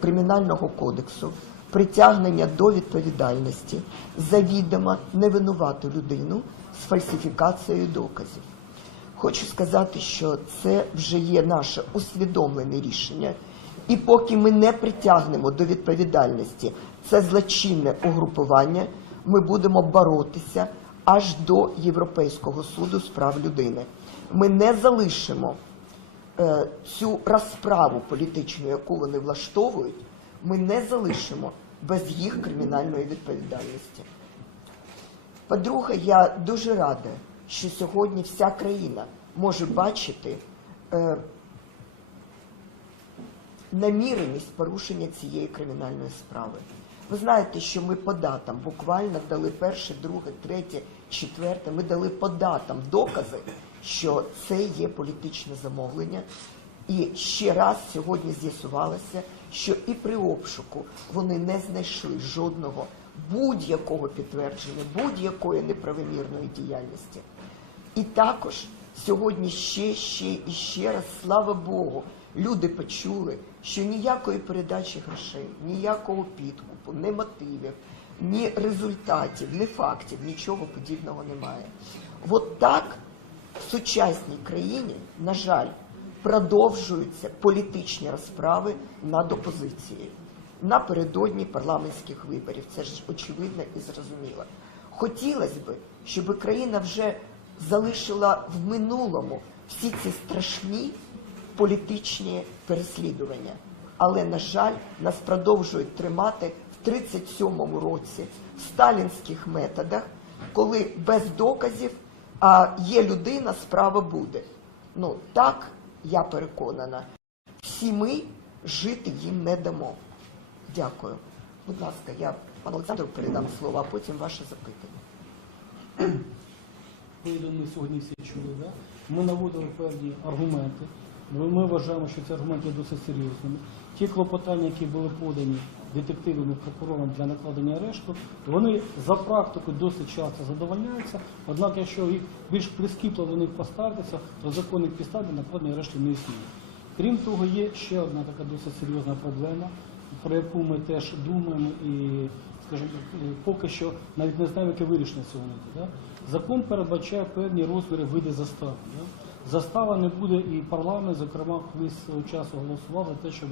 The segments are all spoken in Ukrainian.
Кримінального кодексу притягнення до відповідальності завідомо невинувату людину з фальсифікацією доказів. Хочу сказати, що це вже є наше усвідомлене рішення. І поки ми не притягнемо до відповідальності це злочинне угрупування, ми будемо боротися аж до Європейського суду з прав людини. Ми не залишимо цю розправу політичну, яку вони влаштовують, ми не залишимо без їх кримінальної відповідальності. По-друге, я дуже рада, що сьогодні вся країна може бачити е, наміреність порушення цієї кримінальної справи. Ви знаєте, що ми по датам буквально дали перше, друге, третє, четверте. Ми дали по датам докази, що це є політичне замовлення. І ще раз сьогодні з'ясувалося, що і при обшуку вони не знайшли жодного будь-якого підтвердження, будь-якої неправомірної діяльності. І також сьогодні ще, ще і ще раз, слава Богу, люди почули, що ніякої передачі грошей, ніякого підкупу, ні мотивів, ні результатів, ні фактів, нічого подібного немає. От так в сучасній країні, на жаль, продовжуються політичні розправи над опозицією напередодні парламентських виборів. Це ж очевидно і зрозуміло. Хотілося б, щоб країна вже залишила в минулому всі ці страшні політичні переслідування. Але, на жаль, нас продовжують тримати в 37-му році в сталінських методах, коли без доказів а є людина, справа буде. Ну так я переконана. Всі ми жити їм не дамо. Дякую. Будь ласка, я пану Олександру передам слово, а потім ваше запитання. Ми сьогодні всі чули, да? ми наводили певні аргументи. Ми вважаємо, що ці аргументи досить серйозними. Ті клопотання, які були подані детективами прокурором для накладення арешту, вони за практикою досить часто задовольняються. Однак, якщо їх більш прискіпливо до них поставитися, то законних підстав для накладення арешту не існує. Крім того, є ще одна така досить серйозна проблема, про яку ми теж думаємо і, скажімо, е, поки що навіть не знаємо, яке вирішення цього. Да? Закон передбачає певні розміри види застави. Да? Застава не буде і парламент, зокрема, колись свого часу голосував за те, щоб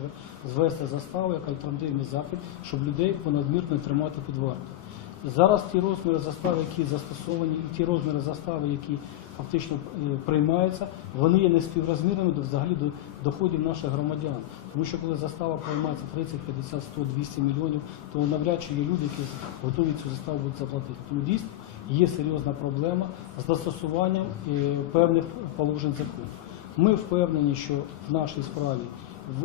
звести заставу як альтернативний захід, щоб людей понадмірно тримати під вартою. Зараз ті розміри застави, які застосовані, і ті розміри застави, які фактично е, приймаються, вони є неспіврозмірними взагалі до доходів наших громадян. Тому що коли застава приймається 30, 50, 100, 200 мільйонів, то навряд чи є люди, які готові цю заставу будуть заплатити. Тому дійсно є серйозна проблема з застосуванням е, певних положень закону. Ми впевнені, що в нашій справі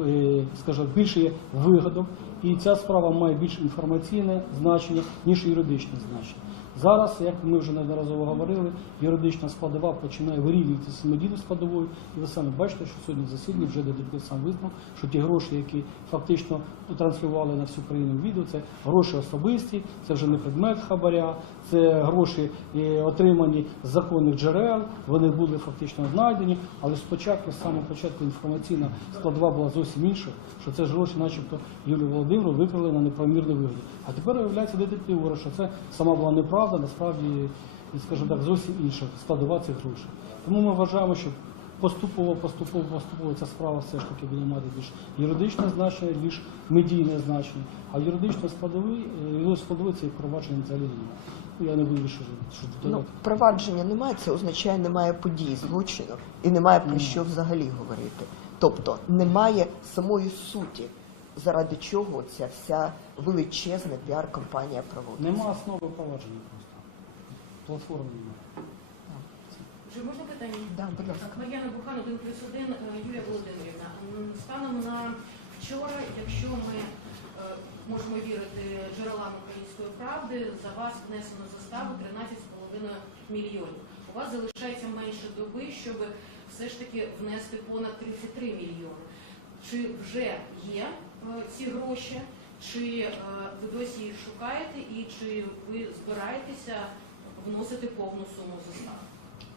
е, скажімо, більше є вигодок, і ця справа має більш інформаційне значення, ніж юридичне значення. Зараз, як ми вже неодноразово говорили, юридична складова починає вирівнювати самодійну складовою, і ви самі бачите, що сьогодні в засіданні вже детектив сам визнав, що ті гроші, які фактично транслювали на всю країну відео, це гроші особисті, це вже не предмет хабаря, це гроші е, отримані з законних джерел, вони були фактично знайдені, але спочатку, з самого початку інформаційна складова була зовсім інша, що це ж гроші, начебто, Юлію Володимиру викрили на неправомірну вигляді. А тепер виявляється детектив що це сама була неправда, насправді, скажімо так, зовсім інша складова цих грошей. Тому ми вважаємо, що поступово, поступово, поступово ця справа все ж таки буде мати більш юридичне значення, більш медійне значення. А юридично складовий, е, юридично складовий це провадження взагалі немає. Ну, я не буду більше що Ну, провадження немає, це означає, немає подій злочину і немає про що взагалі говорити. Тобто немає самої суті, заради чого ця вся величезна піар-кампанія проводиться. Нема основи провадження просто. Платформи немає. Чи можна питання? Да, будь ласка. Мар'яна Бухан, 1 плюс 1, е, Юлія Володимирівна. Станом на вчора, якщо ми е, можемо вірити джерелам української правди, за вас внесено заставу 13,5 мільйонів. У вас залишається менше доби, щоб все ж таки внести понад 33 мільйони. Чи вже є ці гроші, чи е, ви досі їх шукаєте, і чи ви збираєтеся вносити повну суму застави?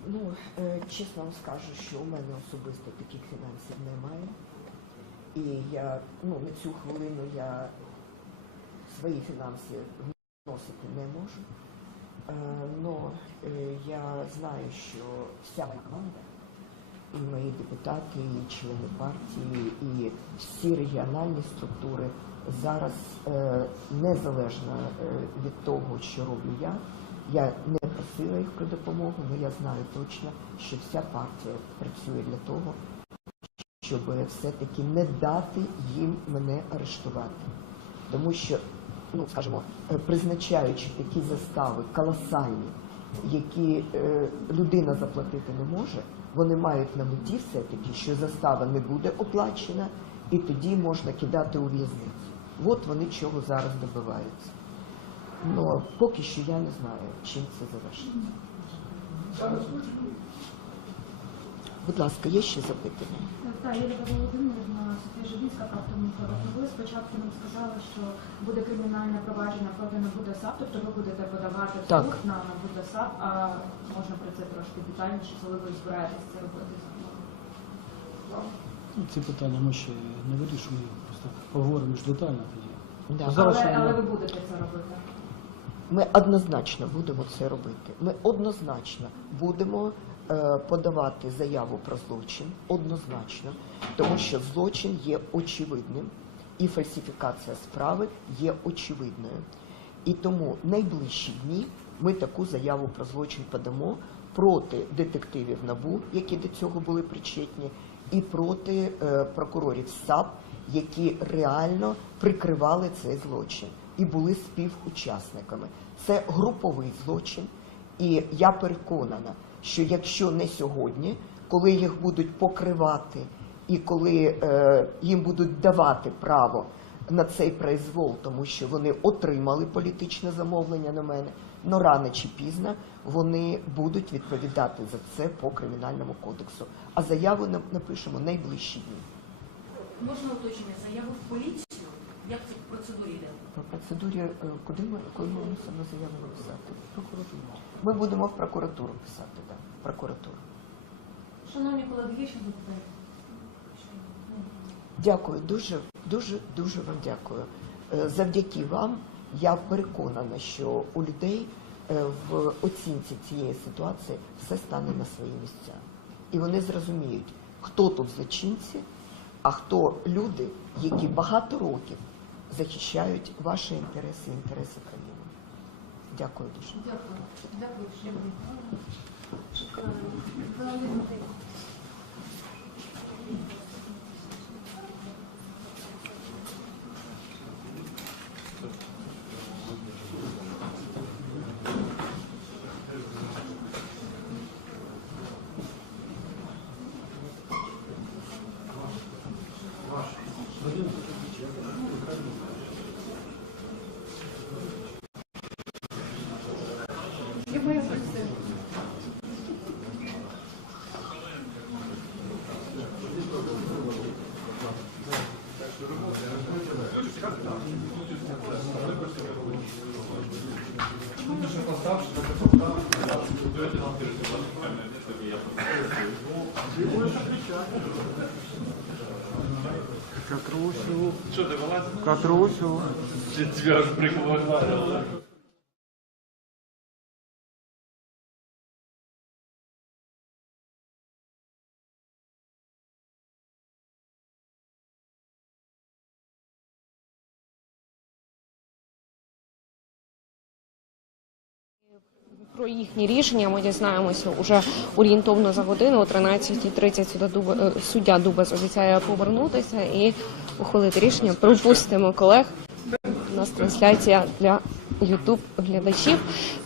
Ну, е, чесно вам скажу, що у мене особисто таких фінансів немає. І я ну, на цю хвилину я свої фінанси вносити не можу. Е, Но е, я знаю, що вся моя команда, і мої депутати, і члени партії, і всі регіональні структури зараз е, незалежно е, від того, що роблю я. Я не просила їх про допомогу, але я знаю точно, що вся партія працює для того, щоб все-таки не дати їм мене арештувати. Тому що, ну скажімо, е, призначаючи такі застави колосальні, які людина заплатити не може, вони мають на меті все-таки, що застава не буде оплачена, і тоді можна кидати у в'язницю. От вони чого зараз добиваються. Ну, поки що я не знаю, чим це завершиться. Будь ласка, є ще запитання? Так, Юлія Володимирівна, Софія Жидинська, автомобіль. Ви спочатку нам сказали, що буде кримінальне провадження проти НАБУДАСАП, тобто ви будете подавати в Так. суд на НАБУДАСАП, а можна про це трошки детальніше, коли ви збираєтесь це робити? Ну, Ці питання ми ще не вирішуємо, просто поговоримо більш детально тоді. Да. Зараз Але, але ви будете це робити. Ми однозначно будемо це робити. Ми однозначно будемо подавати заяву про злочин, однозначно, тому що злочин є очевидним і фальсифікація справи є очевидною. І тому найближчі дні ми таку заяву про злочин подамо проти детективів НАБУ, які до цього були причетні, і проти е, прокурорів САП, які реально прикривали цей злочин і були співучасниками. Це груповий злочин, і я переконана, що якщо не сьогодні, коли їх будуть покривати і коли е, їм будуть давати право на цей произвол, тому що вони отримали політичне замовлення на мене, но рано чи пізно вони будуть відповідати за це по кримінальному кодексу. А заяву напишемо найближчі дні. Можна уточнення заяву в поліцію? Як це в процедурі йде? По процедурі, е, куди ми коли ми мусимо заяву написати? Прокуратуру. Ми будемо в прокуратуру писати, так. Прокуратуру. Шановні колеги, є ще запитання? Дякую, дуже, дуже, дуже вам дякую. Е, Завдяки вам я переконана, що у людей е, в оцінці цієї ситуації все стане на свої місця. І вони зрозуміють, хто тут злочинці, а хто люди, які багато років захищають ваші інтереси інтереси країни. Дякую дуже. Дякую. Дякую. Катрусю. Катрусю. Тебя аж Про їхні рішення ми дізнаємося уже орієнтовно за годину о 13.30 сюди Дуба, е, суддя Дубас обіцяє повернутися і ухвалити рішення. Пропустимо колег. У нас трансляція для Ютуб глядачів.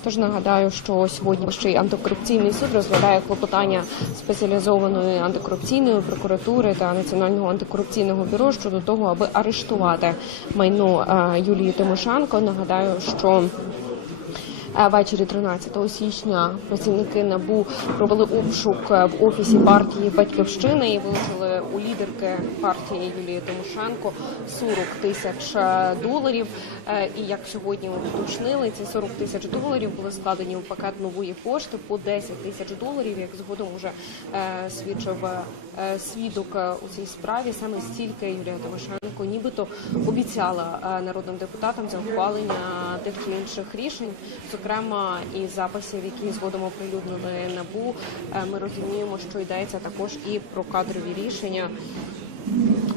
Тож нагадаю, що сьогодні ще й антикорупційний суд розглядає клопотання спеціалізованої антикорупційної прокуратури та національного антикорупційного бюро щодо того, аби арештувати майно е, Юлії Тимошенко. Нагадаю, що Ввечері 13 січня працівники НАБУ провели обшук е, в офісі партії Батьківщини і вилучили у лідерки партії Юлії Тимошенко 40 тисяч е, доларів. Е, І як сьогодні уточнили, ці 40 тисяч доларів були складені у пакет нової пошти по 10 тисяч доларів. Як згодом уже свідчив свідок у цій справі, саме стільки Юлія Тимошенко нібито обіцяла народним депутатам за ухвалення тих чи інших рішень, зокрема і записів, які згодом оприлюднили набу. Е, Ми розуміємо, що йдеться також і про кадрові рішення.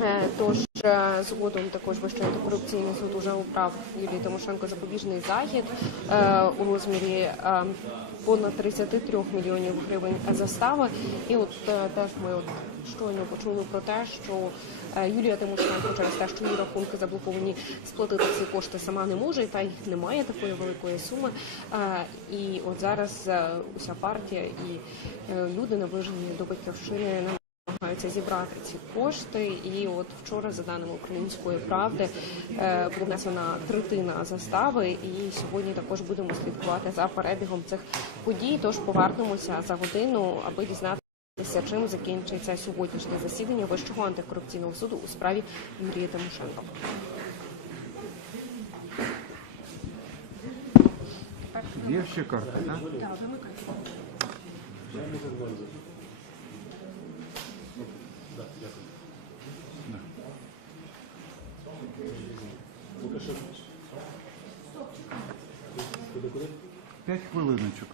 Е, Тож е, згодом також Вищий антикорупційний суд уже обрав Юлії Тимошенко запобіжний захід е, у розмірі е, понад 33 мільйонів гривень застави. І от е, теж ми от щойно почули про те, що е, Юлія Тимошенко через те, що її рахунки заблоковані, сплатити ці кошти сама не може, та й немає такої великої суми. Е, І от зараз е, уся партія і е, люди наближені до батьківщини намагаються зібрати ці кошти. І от вчора, за даними української правди, е, була внесена третина застави. І сьогодні також будемо слідкувати за перебігом цих подій. Тож повернемося за годину, аби дізнатися, чим закінчиться сьогоднішнє засідання Вищого антикорупційного суду у справі Юрія Тимошенко. Є ще карта, так? П'ять хвилиночок.